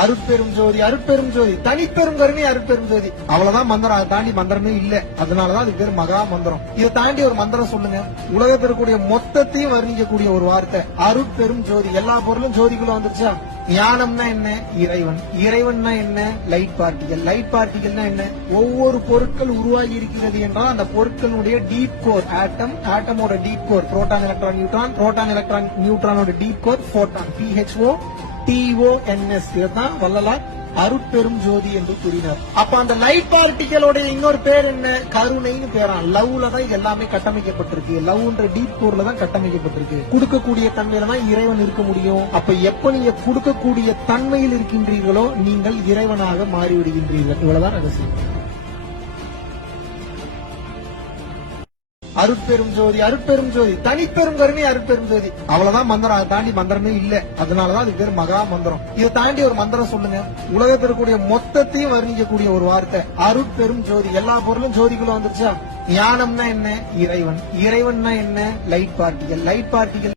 அருட்பெரும் ஜோதி அருட்பெரும் ஜோதி தனிப்பெரும் கருணை அருட்பெரும் ஜோதி. அவ்வளவுதான் மந்திரம். அதை தாண்டி மந்திரமே இல்ல. அதனாலதான் அதுக்கு பேர் மகா மந்திரம். இதை தாண்டி ஒரு மந்திரம் சொல்லுங்க. உலகத்தில் இருக்கக்கூடிய மொத்தத்தையும் வர்ணிக்கக்கூடிய ஒரு வார்த்தை அருட்பெரும் ஜோதி. எல்லா பொருளும் ஜோதிக்குள்ள வந்துருச்சா? ஞானம்னா என்ன? இறைவன். இறைவன்னா என்ன? Light particle. லைட் பார்ட்டிகல்னா என்ன? ஒவ்வொரு பொருட்கள் உருவாகி இருக்கிறது என்றால் அந்த பொருட்களுடைய டீப் கோர் ஆட்டம். ஆட்டமோட deep core proton electron neutron. Proton electron நியூட்ரானோட deep core photon. PHO TONS. இதுதான் வள்ளலார் அருட்பெரும் ஜோதி என்று கூறினார். அப்ப அந்த லைட் பார்ட்டிகளோட இன்னொரு பேர் என்ன? கருணைன்னு பேரான். லவ்ல தான் எல்லாமே கட்டமைக்கப்பட்டிருக்கு. லவ்ன்ற டீப் கோர்ல தான் கட்டமைக்கப்பட்டிருக்கு. கொடுக்கக்கூடிய தன்மையில தான் இறைவன் இருக்க முடியும். அப்ப எப்ப நீங்க கொடுக்கக்கூடிய தன்மையில் இருக்கின்றீர்களோ நீங்கள் இறைவனாக மாறிவிடுகின்றீர்கள். இவ்வளவுதான் ரகசியம். அருட்பெரும் ஜோதி அருட்பெரும் ஜோதி தனிப்பெரும் கருணை அருட்பெரும் ஜோதி. அவ்வளவுதான் மந்திரம். அதை தாண்டி மந்திரமே இல்ல. அதனாலதான் அதுக்கு பேர் மகா மந்திரம். இதை தாண்டி ஒரு மந்திரம் சொல்லுங்க. உலகத்தில் இருக்கக்கூடிய மொத்தத்தையும் வர்ணிக்கக்கூடிய ஒரு வார்த்தை அருட்பெரும் ஜோதி. எல்லா பொருளும் ஜோதிக்குள்ள வந்துருச்சா? ஞானம்னா என்ன? இறைவன். இறைவன்னா என்ன? Light particle. Light particle